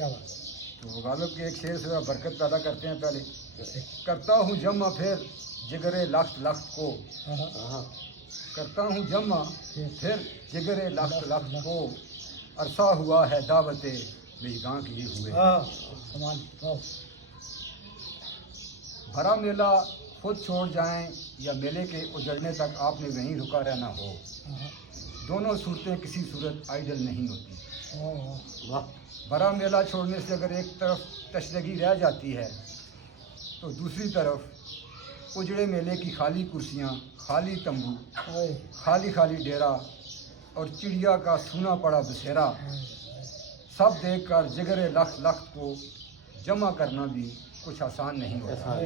کیا بات تو غالب کے ایک شعر سے برکت پیدا کرتے ہیں پہلے. کرتا ہوں جمع پھر جگرے لخت لخت کو، کرتا ہوں جمع پھر جگرے لخت لخت کو، عرصہ ہوا ہے دعوت میگاں کیے ہوئے. بھرا میلہ خود چھوڑ جائیں یا میلے کے اجڑنے تک آپ نے وہیں رکا رہنا ہو، دونوں صورتیں کسی صورت آئیڈل نہیں ہوتی. بھرا میلہ چھوڑنے سے اگر ایک طرف تشنگی رہ جاتی ہے تو دوسری طرف اجڑے میلے کی خالی کرسیاں، خالی تمبو، خالی خالی ڈیرا اور چڑیا کا سونا پڑا بسیرا سب دیکھ کر جگرے لخت لخت کو جمع کرنا بھی کچھ آسان نہیں ہوتا.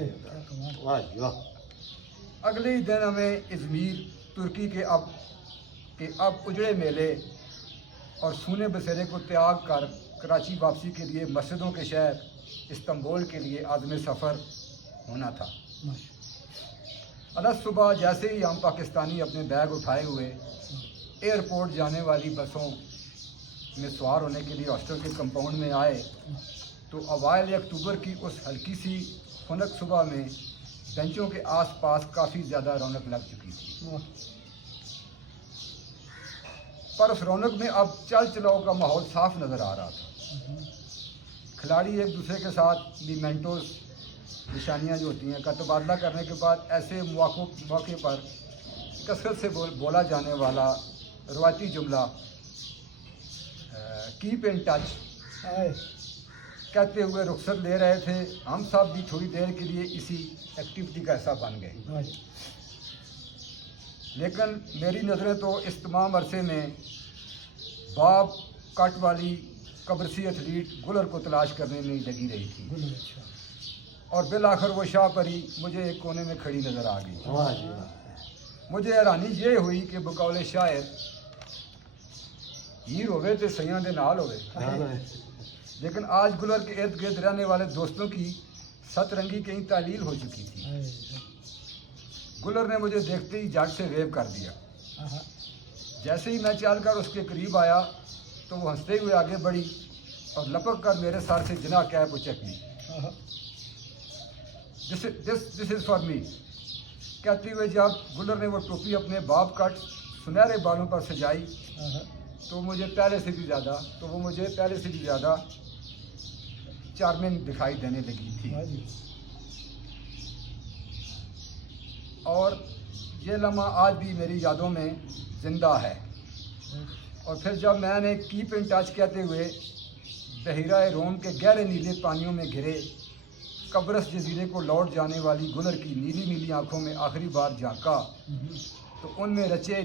اگلے ہی دن ہمیں ازمیر ترکی کے اب اجڑے میلے اور سونے بسیرے کو تیاگ کر کراچی واپسی کے لیے مسجدوں کے شہر استنبول کے لیے عازم سفر ہونا تھا. الگ صبح جیسے ہی ہم پاکستانی اپنے بیگ اٹھائے ہوئے ایئرپورٹ جانے والی بسوں میں سوار ہونے کے لیے ہاسٹل کے کمپاؤنڈ میں آئے تو اوائل اکتوبر کی اس ہلکی سی خنک صبح میں بینچوں کے آس پاس کافی زیادہ رونق لگ چکی تھی. پر اس رونق میں اب چل چلاؤ کا ماحول صاف نظر آ رہا تھا. کھلاڑی ایک دوسرے کے ساتھ میمنٹوز، نشانیاں جو ہوتی ہیں کا تبادلہ کرنے کے بعد ایسے موقع پر کثرت سے بولا جانے والا روایتی جملہ کیپ ان ٹچ کہتے ہوئے رخصت لے رہے تھے. ہم سب بھی تھوڑی دیر کے لیے اسی ایکٹیویٹی کا حصہ بن گئے، لیکن میری نظریں تو اس تمام عرصے میں باب کٹ والی قبرصی ایتھلیٹ گلر کو تلاش کرنے میں لگی رہی تھی، اور بالآخر وہ شاہ پری مجھے ایک کونے میں کھڑی نظر آ گئی. مجھے حیرانی یہ ہوئی کہ بقول شاعر ہیر ہوئے تو سیاں دے نال ہوئے، لیکن آج گلر کے ارد گرد رہنے والے دوستوں کی ست رنگی کہیں تعلیل ہو چکی تھی. گلر نے مجھے دیکھتے ہی جھٹ سے ویو کر دیا. جیسے ہی میں چل کر اس کے قریب آیا تو وہ ہنستے ہوئے آگے بڑھی اور لپک کر میرے سر سے جناح کیپ اچک لی. دس از فار می کہتے ہوئے جب گلر نے وہ ٹوپی اپنے باب کٹ سنہرے بالوں پر سجائی تو وہ مجھے پہلے سے بھی زیادہ چارمنگ دکھائی دینے لگی تھی. اور یہ لمحہ آج بھی میری یادوں میں زندہ ہے. اور پھر جب میں نے کیپ ان ٹچ کہتے ہوئے بحیرہ روم کے گہرے نیلے پانیوں میں گھرے قبرص جزیرے کو لوٹ جانے والی گلر کی نیلی نیلی آنکھوں میں آخری بار جھانکا تو ان میں رچے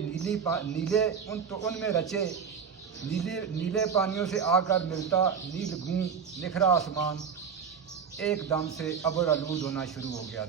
نیلے پانیوں سے آ کر ملتا نیل گوں نکھرا آسمان ایک دم سے ابر آلود ہونا شروع ہو گیا.